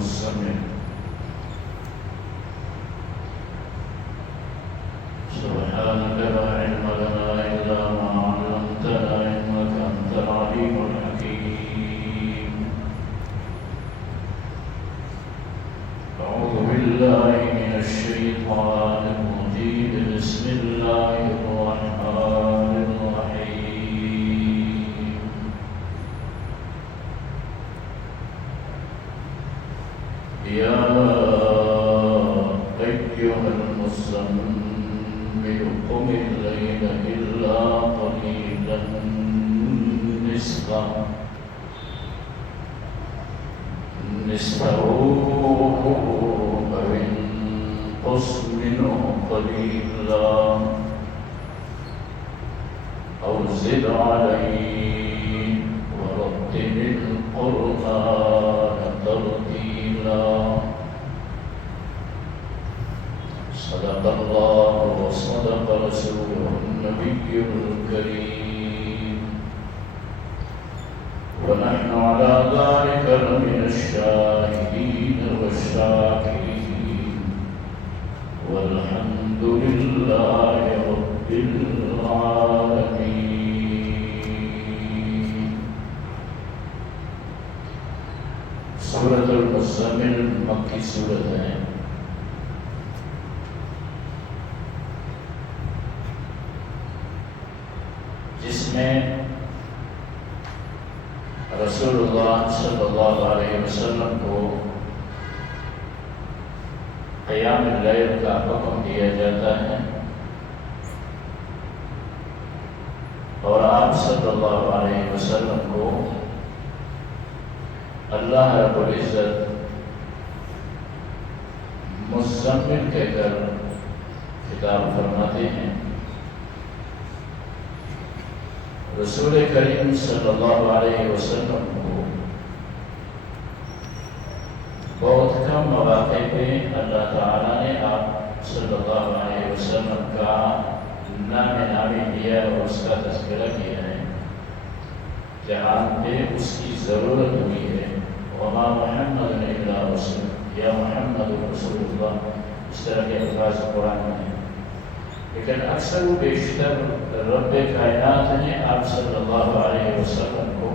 المزمل سبحانك لا علم لنا إلا ما علمتنا إنك أنت العليم الحكيم أعوذ بالله من الشيطان الرجيم بسم الله الرحمن الرحيم يا أيها المزمل قم الليل إلا قليلا نصفه أو انقص منه قليلا أو زد عليه ورتل القرآن ترتيلا صدق الله وصدق رسوله النبي الكريم ونحن على ذلك لمن الشاهدين والشاكرين والحمد لله رب العالمين. سورة المزمل مکی سورت ہے. جس میں رسول اللہ صلی اللہ علیہ وسلم کو قیام اللیل کا حکم دیا جاتا ہے اور آپ صلی اللہ علیہ وسلم کو اللہ رب العزت مزمل کہہ کر خطاب فرماتے ہیں. رسول کریم صلی اللہ علیہ وسلم کو بہت کم مواقع پہ اللہ تعالیٰ نے آپ صلی اللہ علیہ وسلم کا نام نامی لیا اور اس کا تذکرہ کیا ہے جہاں پہ اس کی ضرورت ہوئی ہے. وما محمد الا رسول یا محمد رسول اللہ، اس طرح کے الفاظ قرآن میں ہیں. لیکن اکثر و بیشتر رب کائنات نے آپ صلی اللہ علیہ وسلم کو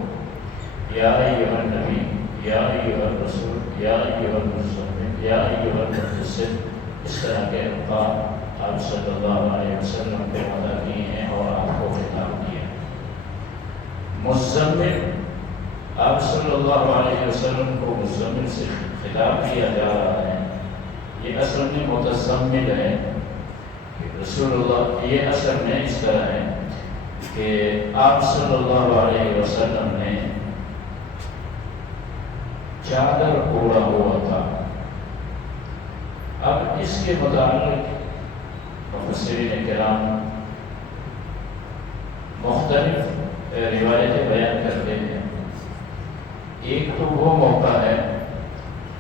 یا ایھا النبی، یا ایھا الرسول، یا ایھا المزمل، یا ایھا المدثر، اس طرح کے الفاظ آپ صلی اللہ علیہ وسلم پہ ادا کیے ہیں اور آپ کو خطاب کیا ہے. مزمل، آپ صلی اللہ علیہ وسلم کو مزمل سے خطاب کیا جا رہا ہے. یہ اصل میں متزمل ہے. رسول اللہ یہ اثر میں اس طرح ہے کہ آپ صلی اللہ علیہ وسلم نے چادر اوڑھا ہوا تھا. اب اس کے متعلق مفسرین کرام مختلف روایتیں بیان کرتے ہیں. ایک تو وہ موقع ہے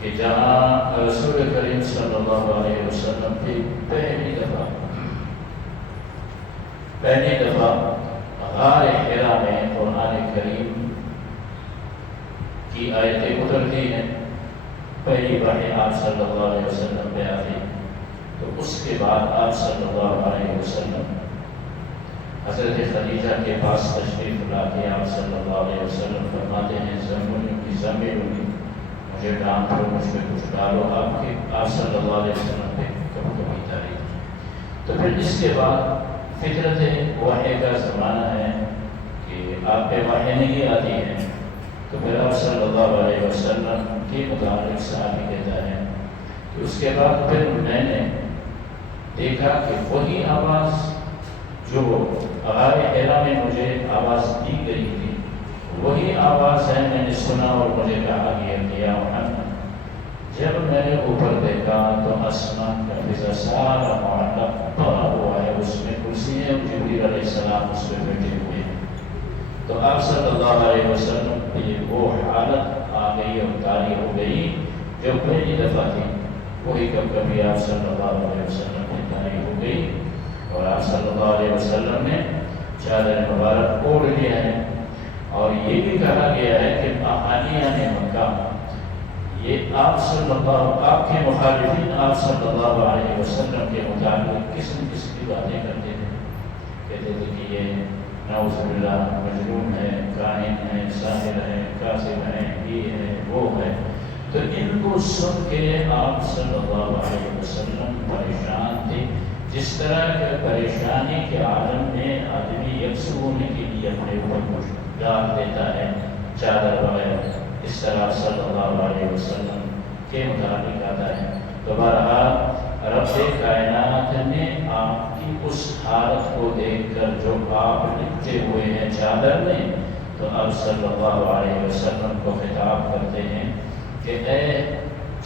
کہ جہاں رسول کریم صلی اللہ علیہ وسلم کی پہلی دفعہ غار حرا میں قرآن کریم کی آیتیں اترتی ہیں. پہلی وحی آپ صلی اللہ علیہ وسلم پہ آتی، تو اس کے بعد آپ صلی اللہ علیہ وسلم حضرت خدیجہ کے پاس تشریف لا کے آپ صلی اللہ علیہ وسلم فرماتے ہیں زملونی، مجھے ڈانٹ دو، مجھ پہ کچھ ڈالو. آپ صلی اللہ علیہ وسلم پہ کبھی کبھی تاریخ. تو پھر اس کے بعد فطرت وحی کا زمانہ ہے کہ آپ پہ وحی نہیں آتی ہے. تو پھر آپ صلی اللہ علیہ وسلم کے متعلق صحابی کہتا ہے کہ اس کے بعد پھر میں نے دیکھا کہ وہی آواز جو غار حرا میں مجھے آواز دی گئی تھی وہی آواز ہے میں نے سنا اور مجھے کہا گیا کہ یا محمد. جب میں نے اوپر دیکھا تو آسمان کا فضا سارا معلق پڑا ہوا ہے، اس میں کرسی ہے، جبریل علیہ السلام اس پہ بیٹھے ہوئے ہیں. تو آپ صلی اللہ علیہ وسلم پہ وہ حالت آ گئی اور طاری ہو گئی جو پہلی دفعہ تھی، وہی کبھی آپ صلی اللہ علیہ وسلم پہ طاری ہو گئی اور آپ صلی اللہ علیہ وسلم نے چادر مبارک اوڑھ لیا ہے. اور یہ بھی کہا گیا ہے کہ احانیہ مکہ یہ آپ کے مخالفین آپ صلی اللہ علیہ وسلم کے مطابق قسم کی باتیں کرتے تھے. کہتے تھے کہ یہ نعوذ باللہ مجنون ہے، کاہن ہے، ساحر ہے، کاذب ہے، یہ ہے، وہ ہے. تو ان کو سن کے آپ صلی اللہ علیہ وسلم پریشان تھے. جس طرح کے پریشانی کے عالم میں آدمی یکسو ہونے کے لیے اپنے اوپر کچھ ڈال دیتا ہے چادر وغیرہ، اس طرح صلی اللہ علیہ وسلم کے مطابق آتا ہے. تو بہرحال رب کائنات نے آپ کی اس حالت کو دیکھ کر جو آپ لپٹے ہوئے ہیں چادر میں، تو اب صلی اللہ علیہ وسلم کو خطاب کرتے ہیں کہ اے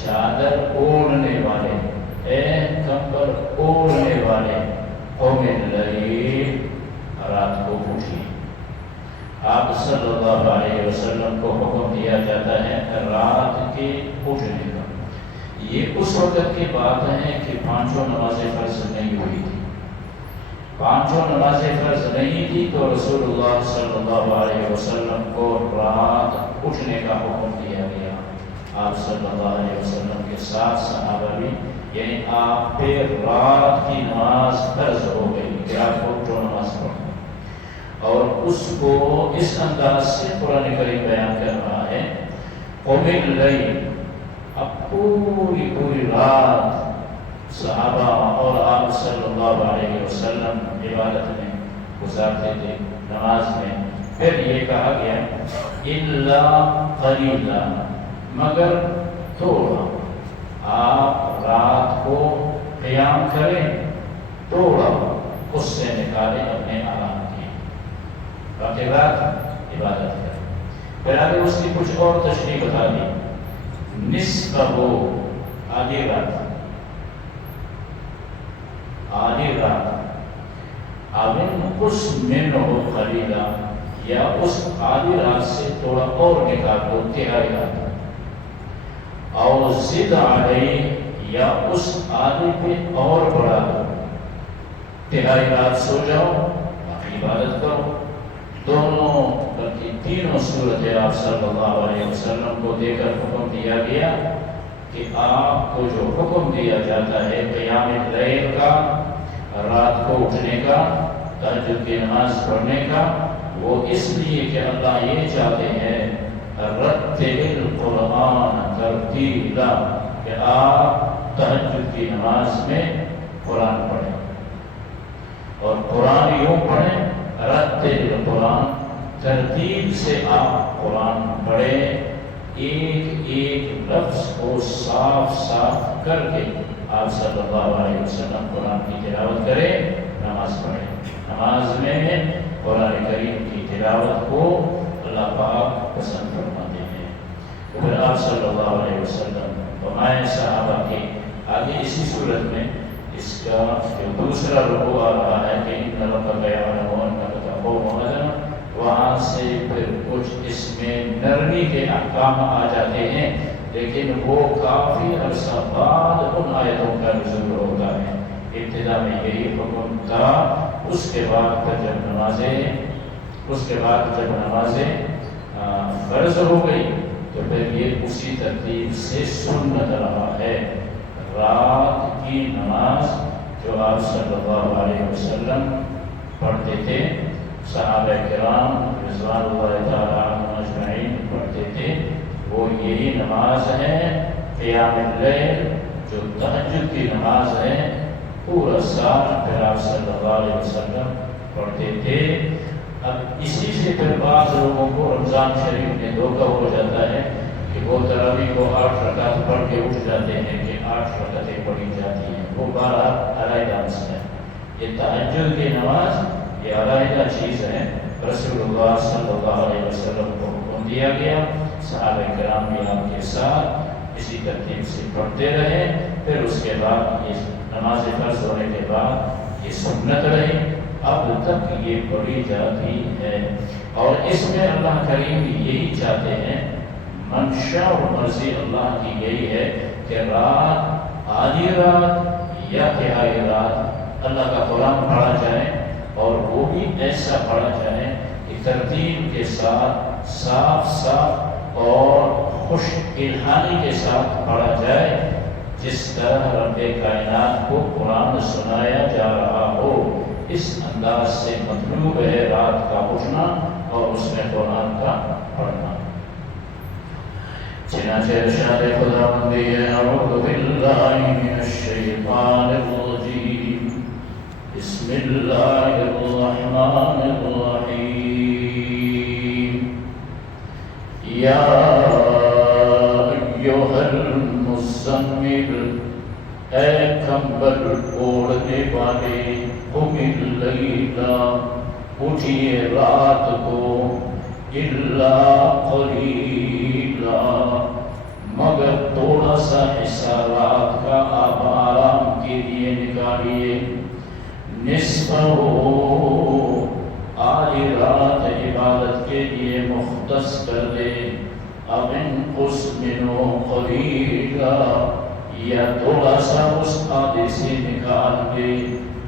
چادر اوڑھنے والے، اے کمبل اوڑھنے والے، قوم اللیل، رات کو اٹھیے. آپ صلی اللہ علیہ وسلم کو حکم دیا جاتا ہے رات کے اٹھنے کا. یہ اس وقت کی بات ہے کہ پانچوں نمازیں فرض نہیں ہوئی تھی. پانچوں نمازیں فرض نہیں تھی تو رسول اللہ صلی اللہ علیہ وسلم کو رات اٹھنے کا حکم دیا گیا. آپ صلی اللہ علیہ وسلم کے ساتھ صحابہ بھی، یعنی آپ پہ رات کی نماز فرض ہو گئی کہ آپ کو اٹھو نماز پڑھو. اور اس کو اس انداز سے قرآن کریم بیان کر رہا ہے قوم اللیل. اب پوری رات صحابہ اور آپ صلی اللہ علیہ وسلم عبادت میں گزارتے تھے، نماز میں. پھر یہ کہا گیا الا قلیلا، مگر تھوڑا. آپ رات کو قیام کریں، تھوڑا اس سے نکالیں اپنے آرام کی، باقی رات عبادت کریں. پھر آگے اس کی کچھ اور تشریح بتا دی. نصف ہو، آدھی رات، آدھی رات. آمن اس من ہو خلیلا، یا اس آدھی رات سے تھوڑا اور نکال دو، تہائی رات. اور زد علیہ، یا اس آدھی پہ اور بڑھا دو. تہائی رات سو جاؤ، باقی عبادت کرو. دونوں بلکہ تینوں صورتیں آپ صلی اللہ علیہ وسلم کو دے کر حکم دیا گیا کہ آپ کو جو حکم دیا جاتا ہے قیام اللیل کا، رات کو اٹھنے کا، تہجد کی نماز پڑھنے کا، وہ اس لیے کہ اللہ یہ چاہتے ہیں رتل القرآن ترتیلا، کہ آپ تہجد کی نماز میں قرآن پڑھیں. اور قرآن یوں پڑھیں رتل القرآن، ترتیب سے آپ قرآن پڑھیں، ایک ایک لفظ کو صاف صاف کر کے آپ صلی اللہ علیہ وسلم قرآن کی تلاوت کریں، نماز پڑھیں. نماز میں قرآن کریم کی تلاوت کو اللہ پاک پسند فرماتے ہیں. پھر آپ صلی اللہ علیہ وسلم فرمائے صحابہ کے آگے اسی صورت میں اس کا جو دوسرا رکوع آ رہا ہے کہ ان ربک یعلم انک تقوم ادنی، وہاں سے پھر کچھ اس میں نرمی کے احکام آ جاتے ہیں، لیکن وہ کافی عرصہ بعد ان آیتوں کا نزول ہوتا ہے. ابتدا میں یہی حکم تھا. اس کے بعد جب نمازیں فرض ہو گئی تو پھر یہ اسی ترتیب سے سنت رہا ہے. رات کی نماز جو آپ صلی اللہ علیہ وسلم پڑھتے تھے، صحابہ کرام رضوان اللہ تعالیٰ عنہم اجمعین پڑھتے تھے، وہ یہی نماز ہے قیام اللیل، جو تہجد کی نماز ہے. پورا سال پھر آپ صلی اللہ علیہ وسلم پڑھتے تھے. اب اسی سے پھر بعض لوگوں کو رمضان شریف میں دھوکہ ہو جاتا ہے کہ وہ تراویح کو 8 رکعت پڑھ کے اٹھ جاتے ہیں کہ 8 رکعتیں پڑھی جاتی ہیں. وہ 12 علیحدہ مسئلہ ہے. یہ تہجد کی نماز یہ علیحدہ چیز ہے. رسول اللہ صلی اللہ علیہ وسلم کو حکم دیا گیا، صحابہ کرام بھی آپ کے ساتھ اسی ترتیب سے پڑھتے رہے. پھر اس کے بعد یہ نماز فرض ہونے کے بعد یہ سنت رہی، اب تک یہ پڑھی جاتی ہے. اور اس میں اللہ کریم یہی چاہتے ہیں، منشا اور مرضی اللہ کی یہی ہے کہ رات، آدھی رات یا تہائی رات اللہ کا قرآن پڑھا جائے، اور وہ بھی ایسا پڑھا جائے کہ ترتیب کے ساتھ صاف صاف اور خوش الہانی کے ساتھ پڑھا جائے، جس طرح رب کائنات کو قرآن سنایا جا رہا ہو، اس انداز سے مطلوب ہے رات کا اٹھنا اور اس میں قرآن کا پڑھنا۔ چنانچہ ارشاد خداوندی ہے، اعوذ باللہ من الشیطان الرجیم، بسم اللہ الرحمن الرحیم، یا ایھا المزمل، اے کمبل اوڑھنے والے، قم اللیل، اٹھیے رات کو، الا قلیلا، مگر تھوڑا سا حصہ رات کا آپ آرام کے لیے نکالیے، نصفہ، آدھی رات عبادت کے لیے مختص کر دے، او انقص منہ قلیلا، یا تھوڑا سا اس آدھے سے نکال دے،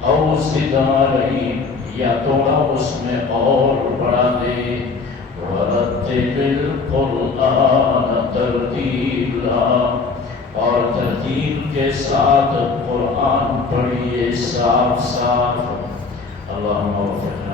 او زد علیہ، یا تھوڑا اس میں اور بڑھا دے، ورتل القرآن ترتیلا، اور ترتیل کے ساتھ قرآن پڑھیے صاف صاف۔ اللہم وفقنا